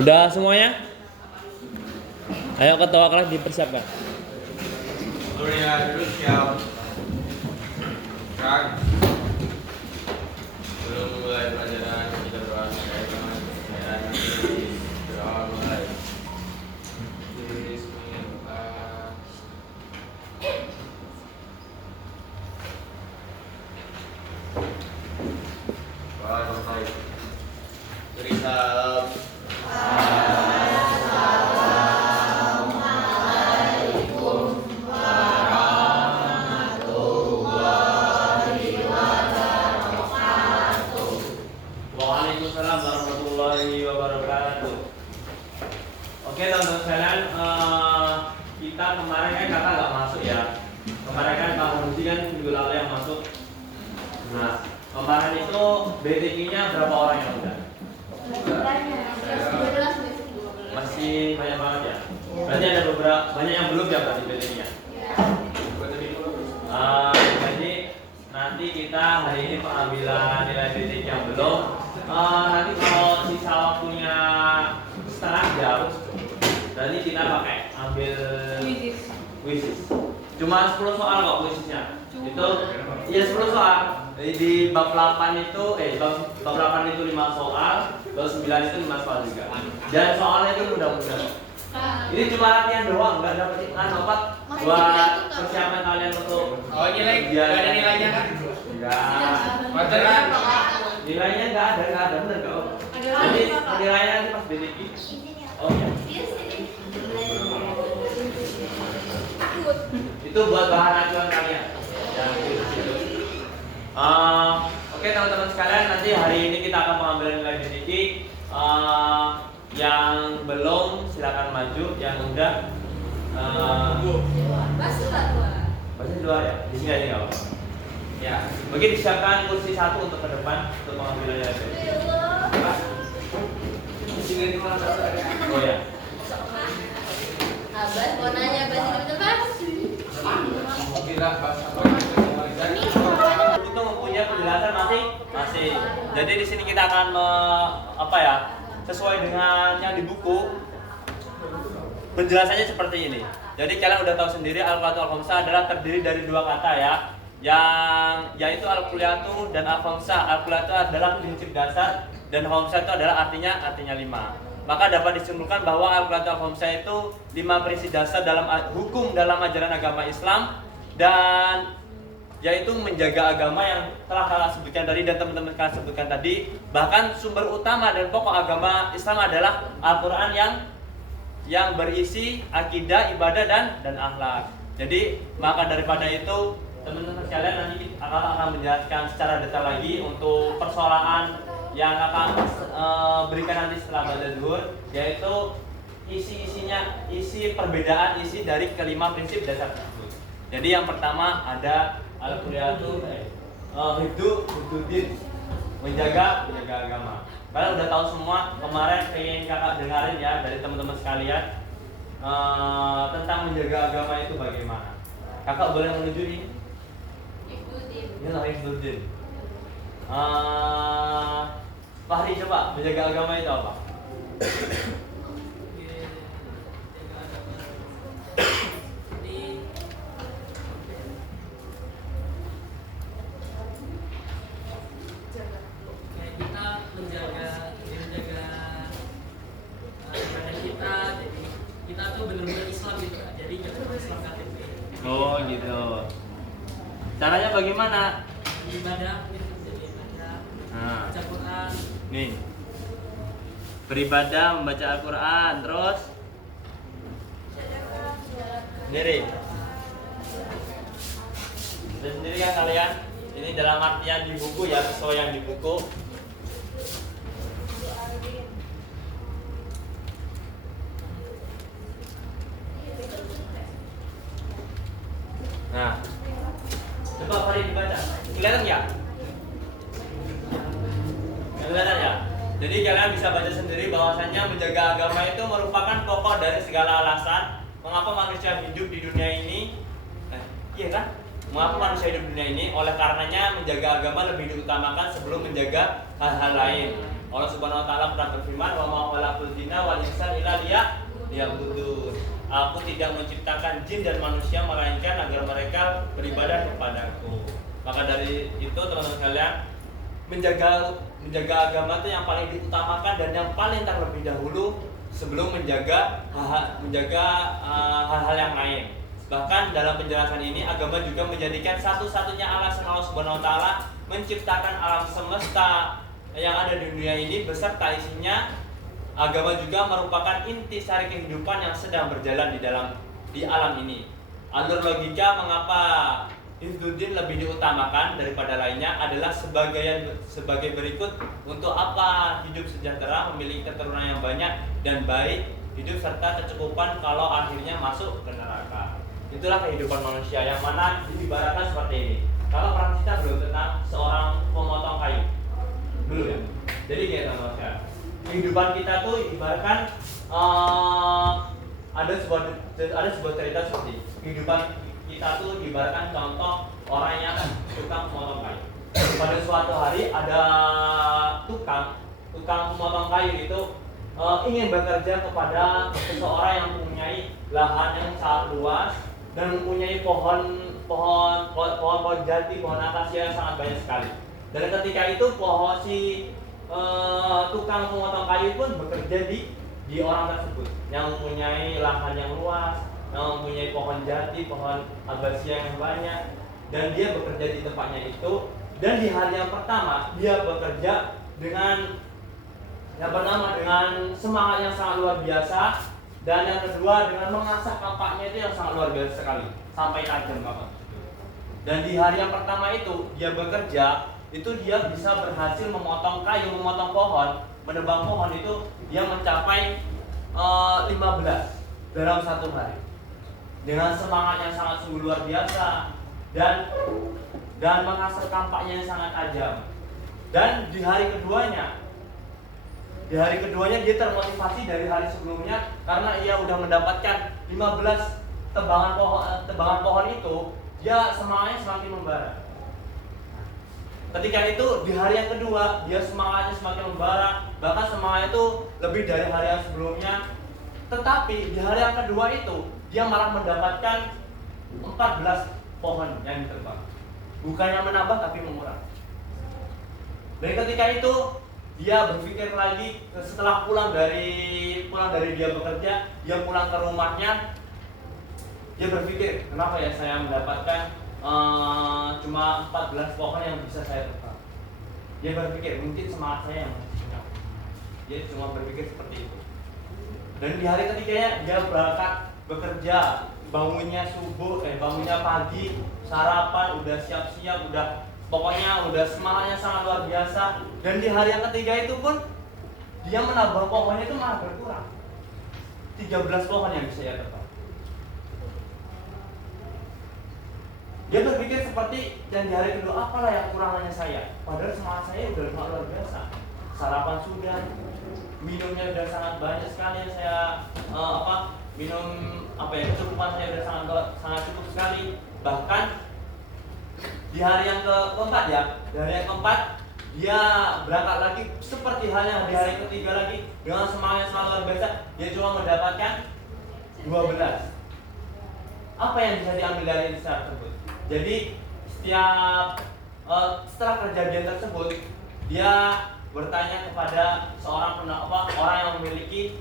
Udah semuanya? Ayo ketua kelas dipersiapkan. Dulu siap. Kan. Belum mulai pelajaran kita berdoa dan doa mulai. Bismillah. Waalaikumsalam. Beri salam. Waalaikumsalam warahmatullahi wabarakatuh. Oke teman-teman sekalian, kita kemarin kan kakak nggak masuk ya. Kemarin kan Kak Muzi kan minggu lalu yang masuk. Nah, kemarin itu BTQ-nya berapa orang yang udah? Masih banyak banget ya. Berarti ada beberapa banyak yang belum ya berarti BTQ-nya. Jadi nanti kita hari ini pengambilan nilai BTQ yang belum. Nanti kalau sisa waktunya setengah jam, berarti kita pakai ambil quizzes. Cuma 10 soal kok quizzesnya. Itu iya 10 soal. Jadi di bab 8 itu bab 8 itu 5 soal, bab 9 itu 5 soal juga. Dan soalnya itu mudah-mudahan. Ini cuma latihan doang, nggak dapat apa buat persiapan kalian untuk Nilai, nggak ada nilainya kan? Enggak. Nilainya nggak ada bener nggak? Jadi nilainya nanti pas BTQ. Oh ya. Itu buat bahan acuan kalian. Yang itu. Oke teman-teman sekalian, nanti hari ini kita akan mengambil nilai BTQ. Yang belum silakan maju, yang udah. Bahasa dua ya. Di sini aja nggak apa-apa. Ya, mungkin disiapkan kursi 1 untuk ke depan untuk pengambilan nilai BTQ. Oh ya. Abas mau nanya bahasa betul Mas? Itu mempunyai penjelasan masing. Jadi di sini kita akan sesuai dengan yang di buku. Penjelasannya seperti ini. Jadi kalian udah tahu sendiri al-qiyatu al-khamsah adalah terdiri dari 2 kata ya. Yang yaitu al-qiyatu dan al-khamsah. Al-qiyatu adalah prinsip dasar dan khamsah itu adalah artinya 5. Maka dapat disimpulkan bahwa al-qiyatu al-khamsah itu 5 prinsip dasar dalam hukum dalam ajaran agama Islam, dan yaitu menjaga agama yang telah kalian sebutkan tadi dan teman-teman kalian sebutkan tadi. Bahkan sumber utama dan pokok agama Islam adalah Al-Quran yang berisi akidah, ibadah dan akhlak. Jadi maka daripada itu teman-teman sekalian nanti akan menjelaskan secara detail lagi untuk persoalan yang akan berikan nanti setelah baca zuhur, yaitu isi perbedaan isi dari kelima prinsip dasar tersebut. Jadi yang pertama ada al-qiyatu hududin, menjaga agama. Kalian udah tahu semua, kemarin pengen kakak dengarin ya dari teman-teman sekalian tentang menjaga agama itu bagaimana. Kakak boleh menuju ini? Ini namanya hududin. Fahri coba, menjaga agama itu apa? Kita tuh benar-benar Islam gitu, jadi jangan Islam KTP. Oh gitu. Caranya bagaimana? Ibadah, jadi ibadah, baca Quran. Nih, beribadah, membaca Al-Quran, terus sendiri. Dan sendiri kan kalian? Ini dalam artian di buku ya, sesuai yang di buku. Nah, coba Farid dibaca. Kelihatan ya? Kelihatan ya? Jadi kalian bisa baca sendiri bahwasannya menjaga agama itu merupakan pokok dari segala alasan mengapa manusia hidup di dunia ini? Iya kan? Mengapa manusia hidup di dunia ini? Oleh karenanya menjaga agama lebih diutamakan sebelum menjaga hal-hal lain. Allah Subhanahu wa taala pernah berfirman, "Wa ma khalaqtul jinna wal insa illa liya'budun." Aku tidak menciptakan jin dan manusia melainkan agar mereka beribadah kepadaku. Maka dari itu teman-teman sekalian, menjaga agama itu yang paling diutamakan dan yang paling terlebih dahulu sebelum menjaga hal-hal yang lain. Bahkan dalam penjelasan ini agama juga menjadikan satu-satunya alasan Allah Subhanahu wa taala menciptakan alam semesta yang ada di dunia ini beserta isinya. Agama juga merupakan intisari kehidupan yang sedang berjalan di alam ini. Alur logika mengapa Hifdzuddin lebih diutamakan daripada lainnya adalah sebagai berikut. Untuk apa hidup sejahtera, memiliki keturunan yang banyak dan baik, hidup serta kecukupan kalau akhirnya masuk ke neraka. Itulah kehidupan manusia yang mana diibaratkan seperti ini. Kalau pernah kita belum tentang seorang pemotong kayu, belum ya? Jadi kayak teman-teman, kehidupan kita tuh ibaratkan ada sebuah cerita seperti kehidupan kita tuh ibaratkan contoh orang yang tukang memotong kayu. Pada suatu hari ada tukang memotong kayu itu ingin bekerja kepada seseorang yang mempunyai lahan yang sangat luas dan mempunyai pohon jati, pohon akasia yang sangat banyak sekali. Dan ketika itu tukang pemotong kayu pun bekerja di orang tersebut yang mempunyai lahan yang luas, yang mempunyai pohon jati, pohon akasia yang banyak, dan dia bekerja di tempatnya itu. Dan di hari yang pertama dia bekerja dengan semangat yang sangat luar biasa, dan yang kedua dengan mengasah kampaknya itu yang sangat luar biasa sekali sampai tajam banget. Dan di hari yang pertama itu dia bekerja, itu dia bisa berhasil memotong kayu, memotong pohon, menebang pohon itu dia mencapai 15 dalam satu hari dengan semangat yang sangat sungguh luar biasa dan mengasah kampaknya yang sangat tajam. Dan di hari keduanya dia termotivasi dari hari sebelumnya karena ia sudah mendapatkan 15 tebangan pohon itu, dia semangatnya semakin membara. Ketika itu di hari yang kedua dia semangatnya semakin membara, bahkan semangatnya itu lebih dari hari yang sebelumnya. Tetapi di hari yang kedua itu dia malah mendapatkan 14 pohon yang ditebang. Bukannya menambah tapi mengurang. Dan ketika itu dia berpikir lagi, setelah pulang dari dia bekerja, dia pulang ke rumahnya, dia berpikir, kenapa ya saya mendapatkan cuma 14 pohon yang bisa saya tebang. Dia berpikir, mungkin semangat saya yang masih kurang. Dia cuma berpikir seperti itu. Dan di hari ketiganya dia berangkat bekerja, bangunnya pagi, sarapan, udah siap-siap, pokoknya udah semangatnya sangat luar biasa. Dan di hari yang ketiga itu pun dia menambah pohonnya itu malah berkurang. 13 pohon yang bisa dia tebang. Dia berpikir seperti, dan di hari kedua apalah yang kurangannya saya? Padahal semangat saya udah luar biasa. Sarapan sudah, minumnya udah sangat banyak sekali. Saya kecukupan saya udah sangat cukup sekali. Bahkan di hari yang keempat dia berangkat lagi seperti halnya di hari ketiga lagi dengan semangat sangat luar biasa. Dia cuma mendapatkan 12. Apa yang bisa diambil dari kisah tersebut? Jadi setelah kejadian tersebut dia bertanya kepada orang yang memiliki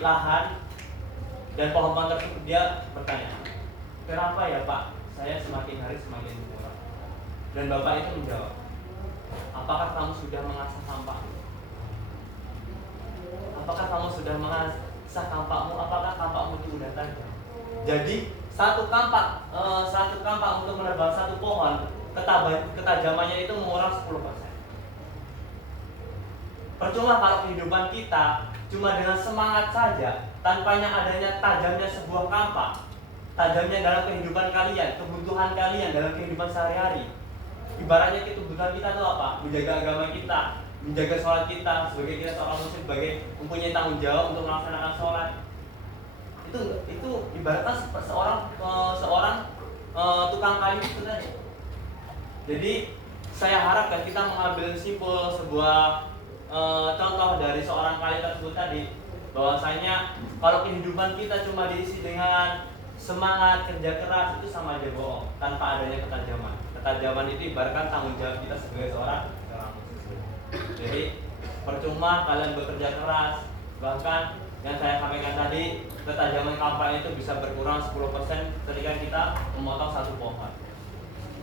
lahan dan pohon-pohon tersebut. Dia bertanya, kenapa ya Pak, saya semakin hari semakin murah? Dan Bapak itu menjawab, apakah kamu sudah mengasah kampakmu? Apakah kamu sudah mengasah kampakmu? Apakah kampakmu itu sudah tajam? Jadi satu kampak untuk menebang satu pohon, ketajamannya itu mengurang 10%. Percuma kalau kehidupan kita cuma dengan semangat saja, tanpanya adanya tajamnya sebuah kampak, tajamnya dalam kehidupan kalian, kebutuhan kalian dalam kehidupan sehari-hari. Ibaratnya kebutuhan kita itu apa? Menjaga agama kita, menjaga sholat kita, sebagai kita seorang muslim, sebagai mempunyai tanggung jawab untuk melaksanakan sholat. itu ibaratnya seorang tukang kayu itu tadi. Jadi saya harapkan kita mengambil simpul sebuah contoh dari seorang kayu tersebut tadi, bahwasanya kalau kehidupan kita cuma diisi dengan semangat kerja keras, itu sama aja bohong tanpa adanya ketajaman. Ketajaman itu ibaratkan tanggung jawab kita sebagai seorang muslim. Jadi percuma kalian bekerja keras, bahkan yang saya sampaikan tadi, ketajaman kampanye itu bisa berkurang 10% ketika kita memotong satu pohon.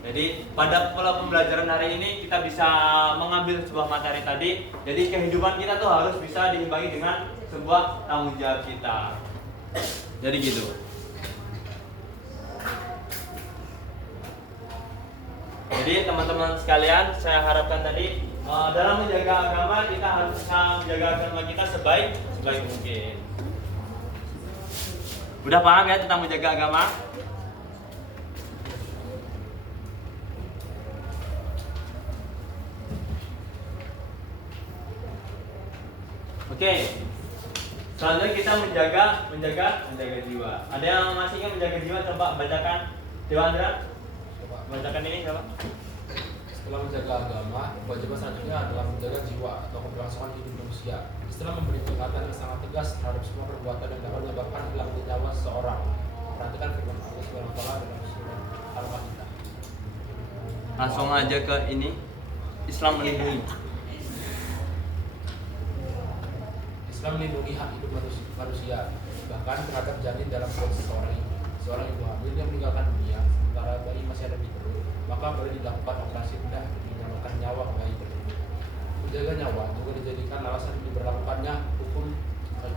Jadi pada pola pembelajaran hari ini kita bisa mengambil sebuah materi tadi. Jadi kehidupan kita tuh harus bisa diimbangi dengan sebuah tanggung jawab kita. Jadi gitu. Jadi teman-teman sekalian, saya harapkan tadi dalam menjaga agama kita harus menjaga agama kita sebaik mungkin. Udah paham ya tentang menjaga agama? Oke. Selanjutnya kita menjaga jiwa. Ada yang masih ingin menjaga jiwa? Coba bacakan. Dewa Andra. Bacakan ini coba. Setelah menjaga agama, kewajiban selanjutnya adalah menjaga jiwa atau keberlangsungan hidup manusia. Istilah memberi peringatan yang sangat tegas terhadap semua perbuatan yang dapat menyebabkan hilangnya nyawa seseorang. Perhatikan firman Allah Subhanahu wa taala dalam surah Al-Maidah. Langsung aja ke ini. Islam melindungi. Islam melindungi hak hidup manusia, bahkan terhadap janin dalam perut seseorang ibu hamil yang meninggalkan dunia sementara bayi masih ada di perut, maka boleh dilakukan operasi bedah demi menyelamatkan nyawa bayi tersebut. Menjaga nyawa juga dijadikan alasan diberlakukannya hukum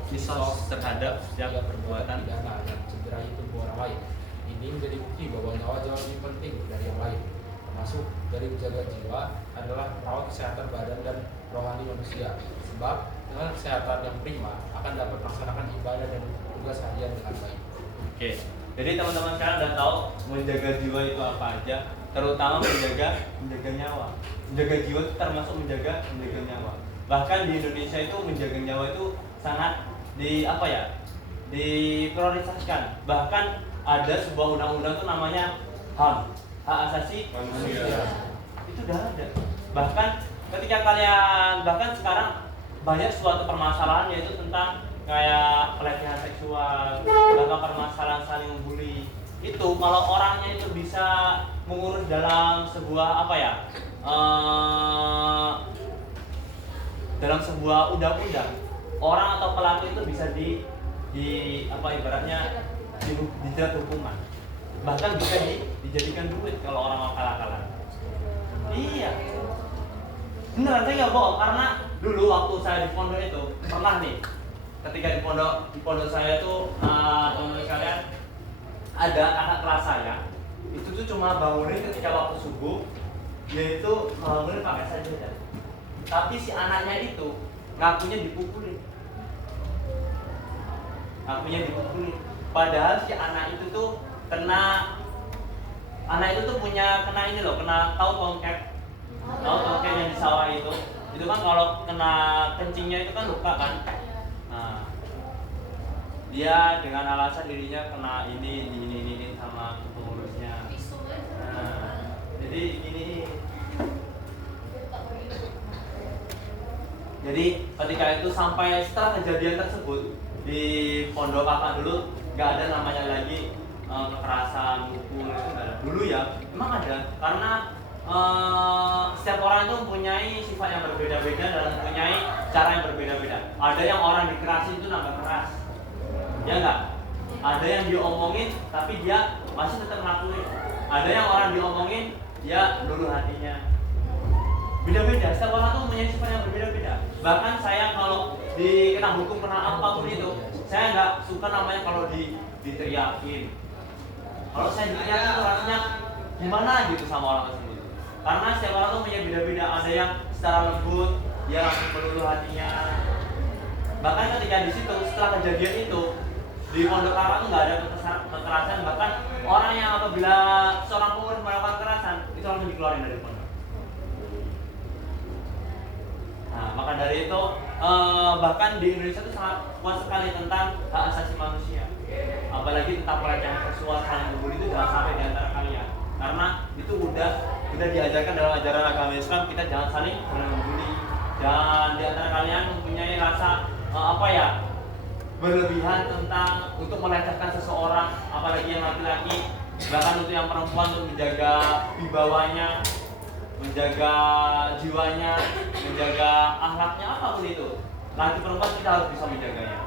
Kisos terhadap setiap perbuatan pidana yang mencederai tubuh orang lain. Ini menjadi bukti bahwa nyawa jauh lebih penting dari yang lain. Termasuk dari menjaga jiwa adalah merawat kesehatan badan dan rohani manusia. Sebab dengan kesehatan yang prima akan dapat melaksanakan ibadah dan tugas harian dengan baik. Oke. Jadi teman-teman sekarang udah tahu menjaga jiwa itu apa aja, terutama menjaga nyawa. Menjaga jiwa itu termasuk menjaga nyawa. Bahkan di Indonesia itu menjaga nyawa itu sangat diprioritaskan. Bahkan ada sebuah undang-undang itu namanya HAM, hak asasi manusia. Itu udah ada. Bahkan ketika bahkan sekarang banyak suatu permasalahan yaitu tentang kayak pelecehan seksual, bahkan permasalahan saling membuli. Itu kalau orangnya itu bisa mengurus dalam sebuah dalam sebuah undang-undang, orang atau pelaku itu bisa ibaratnya dijerat hukuman, bahkan bisa dijadikan duit kalau orang akal-akalan. Iya, beneran saya nggak bohong, karena dulu waktu saya di pondok itu pernah nih, ketika di pondok saya tuh teman-teman sekalian, ada kakak kelas saya itu tuh cuma bangunin ketika waktu subuh, dia itu bangunin pakai sajadah, tapi si anaknya itu ngakunya dipukulin, padahal si anak itu tuh kena tahu tongket yang di sawah itu kan kalau kena kencingnya itu kan luka kan. Nah, dia dengan alasan dirinya kena ini sama pengurusnya. Nah, jadi ketika itu sampai setelah kejadian tersebut di pondok kakak dulu nggak ada namanya lagi kekerasan, mukul, itu nggak ada. Dulu ya memang ada, karena setiap orang itu mempunyai sifat yang berbeda-beda dan mempunyai cara yang berbeda-beda. Ada yang orang dikerasin itu nambah keras, ya enggak? Ada yang diomongin tapi dia masih tetap ngelakuin. Ada yang orang diomongin dia luluh hatinya. Beda-beda, setiap orang tuh mempunyai sifat yang berbeda-beda. Bahkan saya kalau kena hukum, kena apapun itu, saya nggak suka namanya kalau diteriakin. Kalau saya diteriakin itu rasanya gimana gitu sama orang tersebut. Karena setiap orang tuh punya beda-beda. Ada yang secara lembut, dia langsung meluluh hatinya. Bahkan ketika di situ setelah kejadian itu di pondok kakak tuh nggak ada kekerasan. Bahkan orang yang apabila seorang pengurus melakukan kekerasan itu langsung dikeluarin dari pondok. Nah, maka dari itu bahkan di Indonesia itu sangat kuat sekali tentang hak asasi manusia. apalagi tentang pelecehan seksual saling membuli itu jangan sampai di antara kalian, karena itu udah diajarkan dalam ajaran agama Islam, kita jangan saling membuli. Dan di antara kalian mempunyai rasa berlebihan tentang untuk melecehkan seseorang, apalagi yang laki-laki, bahkan untuk yang perempuan, untuk menjaga wibawanya, menjaga jiwanya, menjaga akhlaknya, apapun itu, laki perempuan kita harus bisa menjaganya.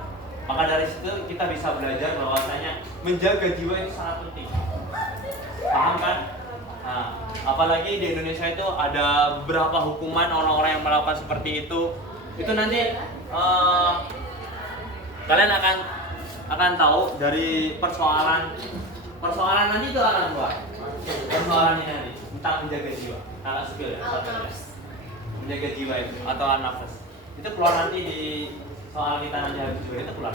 Maka dari situ kita bisa belajar bahwasanya menjaga jiwa itu sangat penting. Paham kan? Nah, apalagi di Indonesia itu ada beberapa hukuman orang-orang yang melakukan seperti itu. Itu nanti kalian akan tahu dari persoalan nanti itu akan keluar. Persoalan ini nanti tentang menjaga jiwa. Anak skill ya. Menjaga jiwa itu atau nafas. Itu keluar nanti di soal kita nanti habis jiwa itu keluar.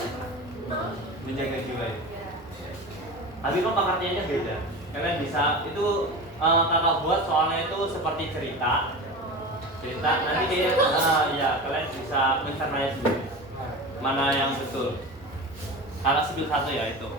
Menjaga jiwa itu. Tapi kok pengertiannya beda. Kalian bisa itu kakak buat soalnya itu seperti cerita nanti dia ya kalian bisa mencernanya sendiri mana yang betul. Kalau skill 1 ya itu.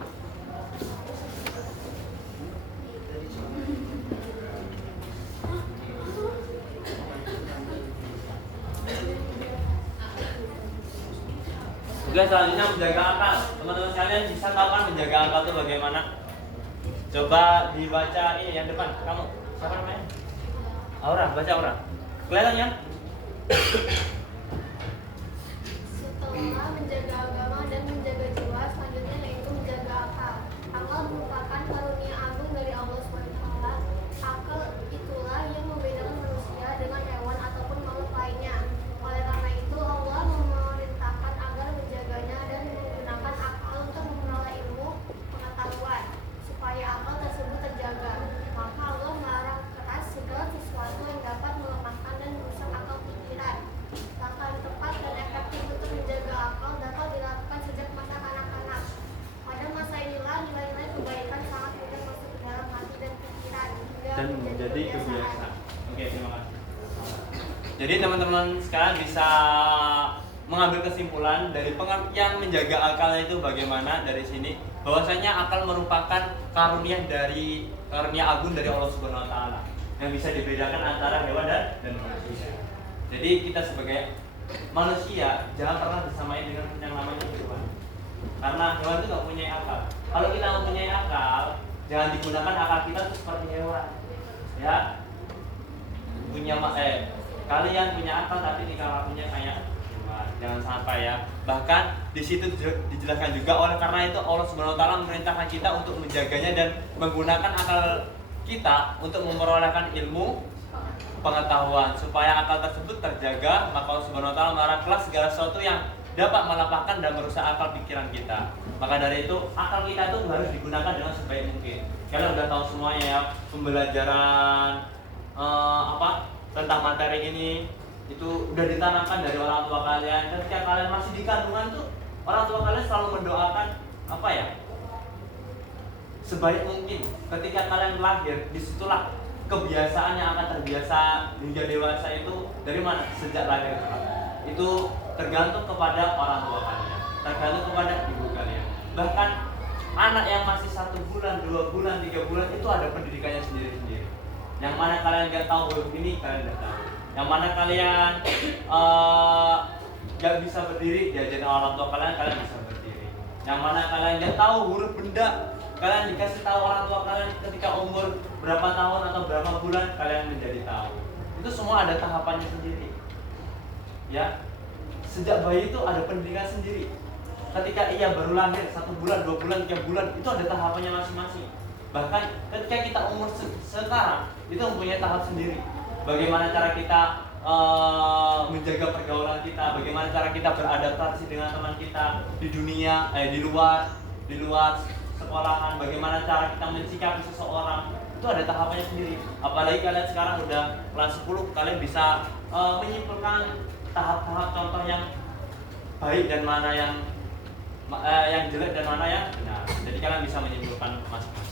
Oke, selanjutnya menjaga akal. Teman-teman sekalian bisa tahu kan menjaga akal itu bagaimana? Coba dibaca ini yang depan. Kamu siapa namanya? Aura, baca Aura. Kelihatan ya? Setelah menjaga agama dan menjaga jiwa, selanjutnya yaitu menjaga akal. Akal merupakan karunia agung dari Allah SWT. Akal itulah yang membedakan manusia dengan hewan ataupun makhluk lainnya. Oleh karena itu Allah memerintahkan agar menjaganya dan menggunakan akal untuk memperoleh ilmu pengetahuan supaya akal tersebut terjaga. Maka Allah melarang keras segala sesuatu yang dapat melemahkan dan merusak akal pikiran. Langkah yang tepat dan efektif untuk menjaga akal dapat dilakukan sejak masa kanak-kanak. Pada masa inilah nilai-nilai kebaikan sangat mudah masuk ke dalam hati dan pikiran hingga Dan menjadi kebiasaan. Oke, terima kasih. Jadi teman-teman sekarang bisa mengambil kesimpulan dari pengertian menjaga akal itu bagaimana dari sini, bahwasanya akal merupakan karunia agung dari Allah Subhanahu wa taala yang bisa dibedakan antara hewan dan manusia. Jadi kita sebagai manusia jangan pernah disamain dengan yang namanya hewan. Karena hewan itu nggak punya akal. Kalau kita mempunyai akal, jangan digunakan akal kita tuh seperti hewan. Ya. Kalian punya akal tapi dikalakunya kayak hewan. Jangan sampai ya. Bahkan di situ dijelaskan juga oleh karena itu Allah Subhanahu wa taala memerintahkan kita untuk menjaganya dan menggunakan akal kita untuk memperolehkan ilmu pengetahuan supaya akal tersebut terjaga. Maka Allah Subhanahu wa taala melarang kelas segala sesuatu yang dapat melepaskan dan merusak akal pikiran kita. Maka dari itu akal kita itu harus digunakan dengan sebaik mungkin. Kalian udah tahu semuanya ya, pembelajaran tentang materi ini itu udah ditanamkan dari orang tua kalian. Ketika kalian masih di kandungan tuh orang tua kalian selalu mendoakan sebaik mungkin. Ketika kalian lahir, disitulah kebiasaan yang akan terbiasa hingga dewasa itu dari mana? Sejak lahir. Itu tergantung kepada orang tua kalian, tergantung kepada ibu kalian. Bahkan anak yang masih 1 bulan, 2 bulan, 3 bulan itu ada pendidikannya sendiri-sendiri. Yang mana kalian nggak tahu huruf ini, kalian nggak tahu. Yang mana kalian nggak bisa berdiri, diajarin orang tua kalian bisa berdiri. Yang mana kalian nggak tahu huruf benda, kalian dikasih tahu orang tua kalian ketika umur berapa tahun atau berapa bulan kalian menjadi tahu. Itu semua ada tahapannya sendiri. Ya, sejak bayi itu ada pendidikan sendiri. Ketika ia baru lahir 1 bulan, 2 bulan, 3 bulan itu ada tahapannya masing-masing. Bahkan ketika kita umur sekarang itu mempunyai tahap sendiri. Bagaimana cara kita menjaga pergaulan kita, bagaimana cara kita beradaptasi dengan teman kita di dunia, di luar sekolahan, bagaimana cara kita mensikapi seseorang, itu ada tahapannya sendiri. Apalagi kalian sekarang udah kelas 10, kalian bisa menyimpulkan tahap-tahap contoh yang baik dan mana yang jelek dan mana yang benar. Jadi kalian bisa menyimpulkan masing-masing.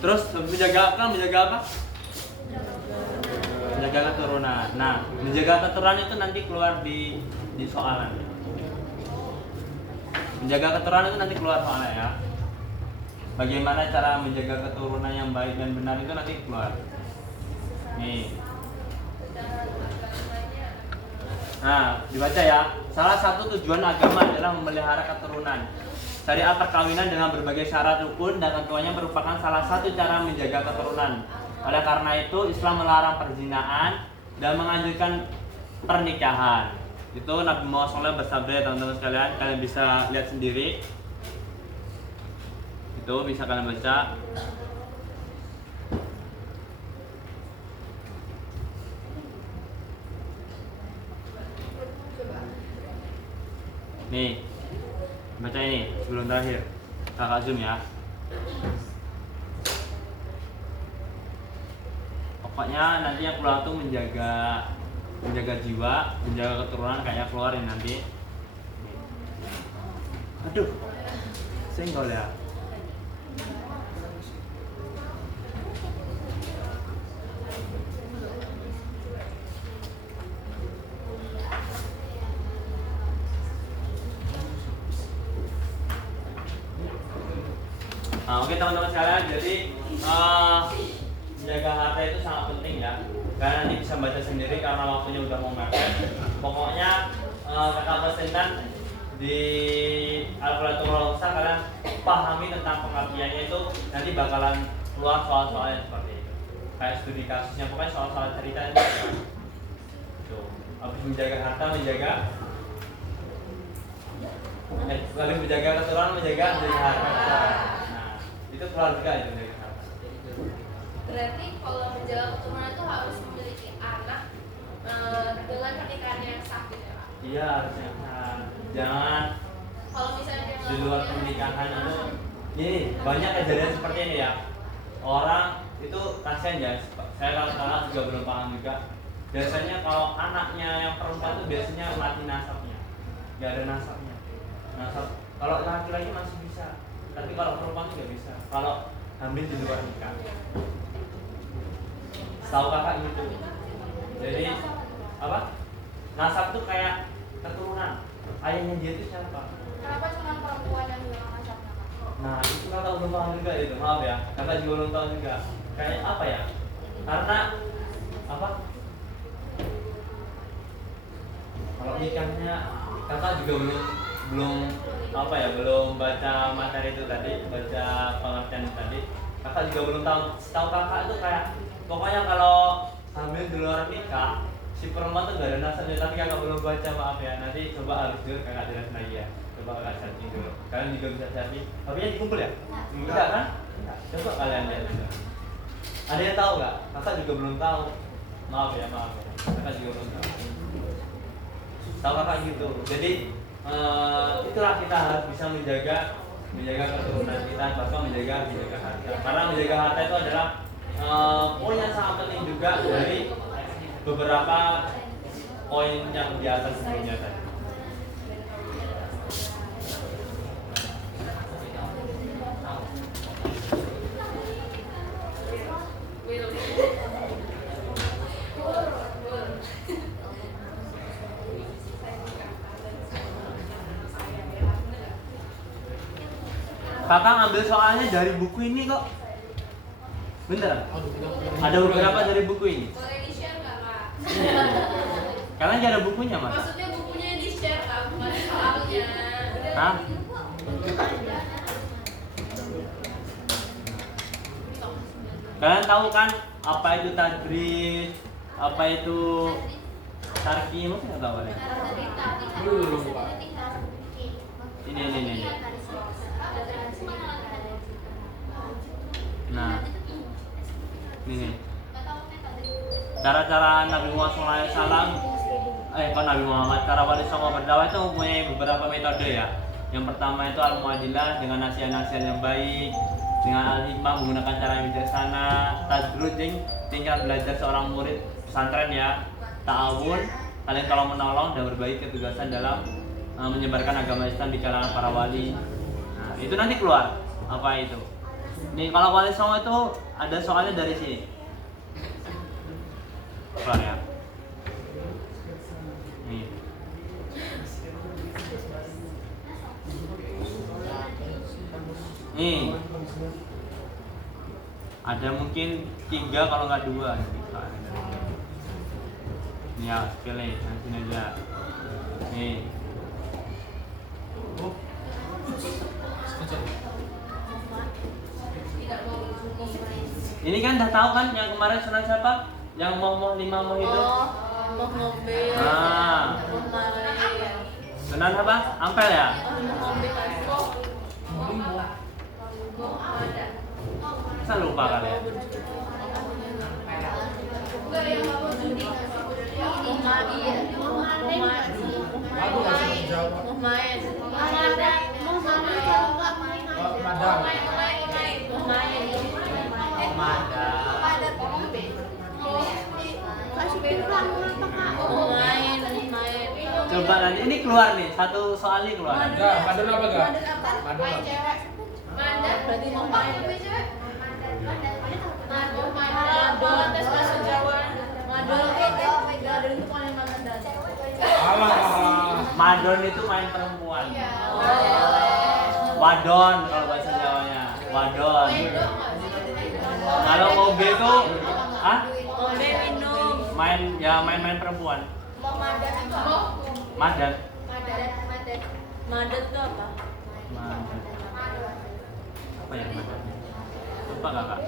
Terus menjaga akal, menjaga apa? Menjaga keturunan. Nah, menjaga keturunan itu nanti keluar di soalan. Menjaga keturunan itu nanti keluar soalnya ya. Bagaimana cara menjaga keturunan yang baik dan benar itu nanti keluar. Nih. Nah, dibaca ya. Salah satu tujuan agama adalah memelihara keturunan. Syariat perkawinan dengan berbagai syarat rukun dan ketentuannya merupakan salah satu cara menjaga keturunan. Oleh karena itu, Islam melarang perzinahan dan menganjurkan pernikahan. Itu Nabi Muhammad SAW bersabda ya teman-teman sekalian. Kalian bisa lihat sendiri. Itu bisa kalian baca. Nih, baca ini sebelum terakhir. Kakak zoom ya. Pokoknya nanti yang keluar tuh menjaga jiwa, menjaga keturunan kayaknya keluarin nanti. Aduh, senggol ya. Nah, oke teman-teman sekalian, jadi menjaga harta itu sangat penting ya. Karena nanti bisa baca sendiri karena waktunya udah mau mepet. Pokoknya kakak pesenkan di Al-Qur'anul Awsat kalian pahami tentang pengabdiannya itu nanti bakalan keluar soal-soalnya seperti itu. Kayak studi kasusnya, pokoknya soal-soal ceritanya. Tuh, habis menjaga harta, habis menjaga keturunan, menjaga harta. Itu keluar juga itu dari harta. Berarti kalau menjaga keturunan itu harus memiliki anak dengan pernikahan yang sah gitu ya Pak? Iya harusnya. Jangan Kalau misalnya dia di luar pernikahan itu, ini banyak kejadian seperti ini ya. Orang itu kasihan ya. Saya kalau juga belum paham juga. Biasanya kalau anaknya yang perempuan itu biasanya mati nasabnya, nggak ada nasabnya. Nasab kalau laki-laki masih bisa, tapi kalau perempuan nggak bisa. Kalau hamil di luar nikah, tahu kakak gitu. Jadi apa? Nasab tuh kayak keturunan. Ayahnya dia itu siapa? Kenapa cuma perempuan yang bilang nasabnya Pak? Nah itu kakak belum paham juga itu. Maaf ya, kakak juga belum tahu juga. Kayak apa ya? Karena apa? Kalau nikahnya kakak juga belum apa ya, belum baca materi itu tadi, baca pengertian itu tadi. Kakak juga belum tahu. Setahu kakak itu kayak pokoknya kalau hamil di luar nikah si perempuan tuh gak ada nasabnya, tapi kakak belum baca, maaf ya. Nanti coba harus dulu kakak jelasin lagi ya. Coba kakak searching dulu. Kalian juga bisa searching. HP-nya dikumpul ya? Enggak kan? Enggak. Coba kalian lihat juga. Ada yang tahu nggak? Kakak juga belum tahu. Maaf ya. Kakak juga belum tahu. Tahu kakak gitu. Jadi itulah kita harus bisa menjaga keturunan kita, bahkan menjaga harta. Karena menjaga harta itu adalah poin yang sangat penting juga dari beberapa poin yang di atas sebelumnya tadi. Kakak ngambil soalnya dari buku ini kok. Bener? Ada beberapa dari buku ini. Boleh di-share nggak Pak? Kalian nggak ada bukunya mas? Maksudnya bukunya di-share Pak, bukan soalnya. Hah? Kalian tahu kan apa itu tadris, apa itu tarki, mungkin nggak tahu kalian? Belum Pak. Ini. Nah, ini. Cara-cara Nabi Muhammad SAW, Nabi Muhammad, cara Wali Songo berdakwah itu mempunyai beberapa metode ya. Yang pertama itu al-mu'adilah dengan nasihat-nasihat yang baik, dengan al-hikmah menggunakan cara yang bijaksana, tadrujing tingkat belajar seorang murid pesantren ya, ta'awun saling tolong menolong dan berbagi ketugasan dalam menyebarkan agama Islam di kalangan para wali. Nah, itu nanti keluar apa itu? Nih kalau wali songo itu ada soalnya dari sini. Keluar ya. Nih. Nih. Ada mungkin 3 kalau nggak 2 gitu. Nih ya, pilih sini aja. Nih. Ini kan udah tahu kan yang kemarin sunan siapa? Yang mau 5 mau hidup. Mau mobil. Nah. Sunan apa? Ampel ya? Masa lupa kali ya? Coba nanti ini keluar nih, satu soal ini keluar. Enggak, madon apa enggak? Madon apa? Berarti mau main. Madon itu main perempuan. Wadon kalau bahasa Jawanya. Wadon. Kalau mobe itu Mobe minum. main perempuan. Madan. Madet tuh apa? Madan. Apa ya madan? Lupa kakak.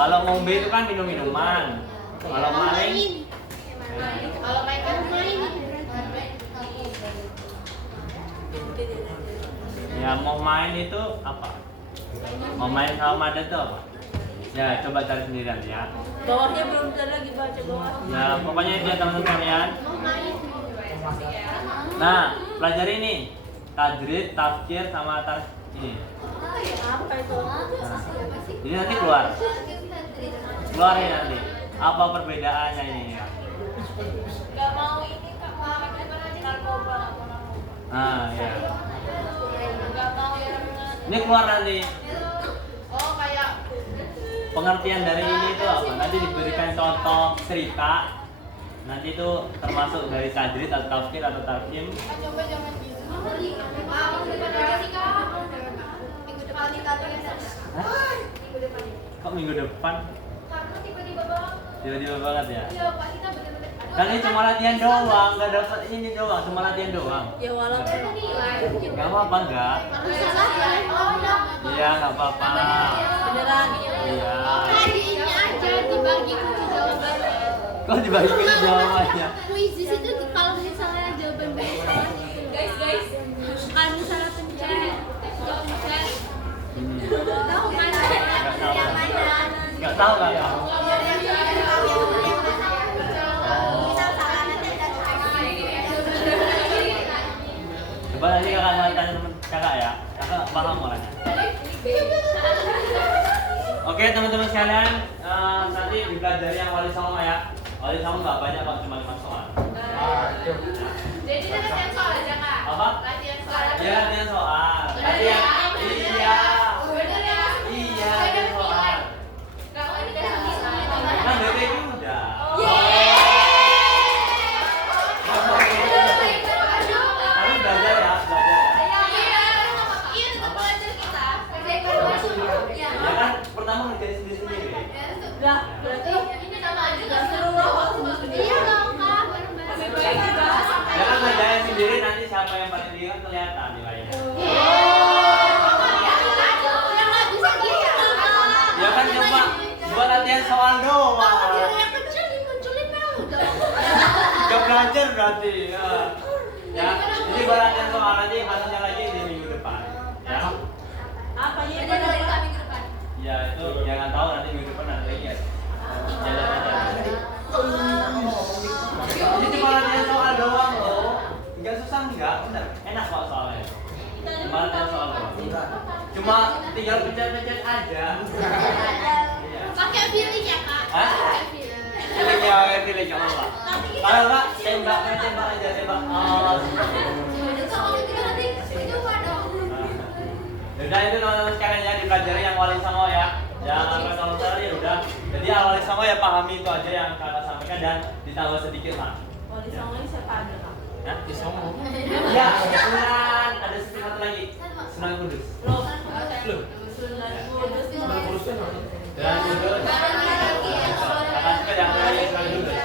Kalau mobe itu kan minum-minuman. Kalau maling Kalau main kan main. ya mau main itu apa? Mau main sama madan itu apa? Ya coba cari sendirian ya. Bawahnya belum ada lagi baca bawah. Ya pokoknya itu ya teman-teman kalian. Nah pelajari ini tajrid, tafsir sama ini. Apa itu? Nah, ini nanti keluarin nanti. Apa perbedaannya ini ya? Gak mau ini kak, mau narkoba. Nah ya. Gak mau yang Ini keluar nanti. oh kayak Pengertian dari ini itu apa? Nanti diberikan contoh cerita. Nanti itu termasuk dari tajrid atau tafsir atau tarjim. Coba jangan gitu. Minggu depan aja sih kak. Minggu depan kita tuh ya. Hah? Minggu depan. Kok minggu depan? Karena tiba-tiba banget. Tiba-tiba banget ya? Iya pak kita bener-bener. Kan ini cuma latihan doang, nggak dapat ini doang, cuma latihan doang. ya walaupun Nggak apa-apa nggak? Salah ya. Oh udah. Iya nggak apa-apa. beneran. Iya. Hadiahnya aja dibagi kunci jawabannya. Kok dibagi ke jawabannya? Kuisis itu kalau misalnya jawaban benar salah. Guys. Kalau misalnya pencet jawab pencet. Tahu kan? Yang mana? Nggak tahu kan? Coba nanti kakak tanya temen kakak ya. Kakak paham orangnya. Oke teman-teman sekalian, nanti dipelajari yang wali songo ya. Wali songo nggak banyak kok, cuma 5 soal. Itu. Jadi latihan soal aja kak. Apa? Latihan soal. Ya latihan soal. Latihan. Iya latihan soal. Kalau ini kan bisa. Kan dari itu udah. Tapi belajar ya, belajar ya. Ya kan pertama ngerjain sendiri-sendiri. Lah, berarti Ini sama aja gak seru loh waktu Iya dong kak, bareng-bareng. Ya kan ngerjain sendiri nanti siapa yang paling tinggi kan kelihatan nilainya. Yang nggak bisa gitu kak. Ya kan coba buat latihan soal doang. Yang kecil dimunculin dong. Gak belajar berarti. Ya, ini buat latihan soal nanti hasilnya lagi di minggu depan. Ya. apa ya? Ada dari kami minggu depan. Ya itu jangan tahu nanti minggu depan ada lagi ya. Jalan aja. Ini cuma latihan soal doang loh. Enggak susah enggak, bener. Enak kok soalnya. Cuma latihan soal doang. Cuma tinggal pencet-pencet aja. Iya. Pakai feeling ya kak. Hah? Pakai feeling. Pilih nggak apa-apa. Kalau enggak tembak aja tembak. Kalau gitu nanti coba dong. Jadi Udah itu teman-teman sekalian ya dipelajari yang wali songo ya. Yang apa kalau tadi ya udah. Jadi al wali songo ya pahami itu aja yang kakak sampaikan dan ditambah sedikit lah. Wali Songo ini siapa aja kak? Ya, Di Songo. ya Sunan ada satu lagi. Sunan Kudus. Loh, Loh. Sunan Kudus itu Sunan Kudus itu mana? Dan juga kakak suka yang terakhir Sunan Kudus.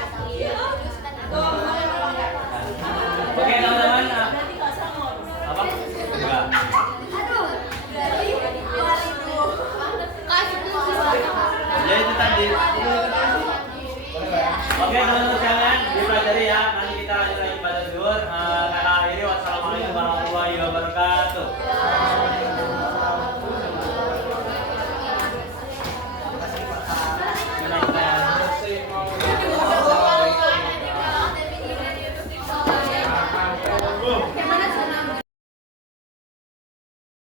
Oke teman-teman. Berarti kak Songo. Apa? Enggak. Ya itu tadi. Oke teman-teman sekalian dipelajari ya. Nanti kita lanjut lagi pada zuhur.